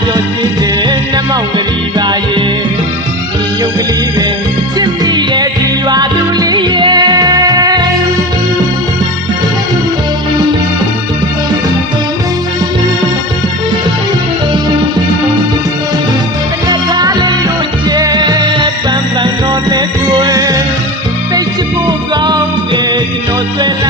ပျော်ရွှင်တဲ့နှမောက်ကလေးပါရဲ့ဒီယုံကလေးပဲချစ်မိရဲ့ဒီရွာသူလေးရဲ့တကယ်ကားလေးတို့ချဲပန်းပန်းတော့တဲ့ကွယ်သိချစ်ဖို့ကောင်းတယ်ကျွန်တော်ဆွဲလာ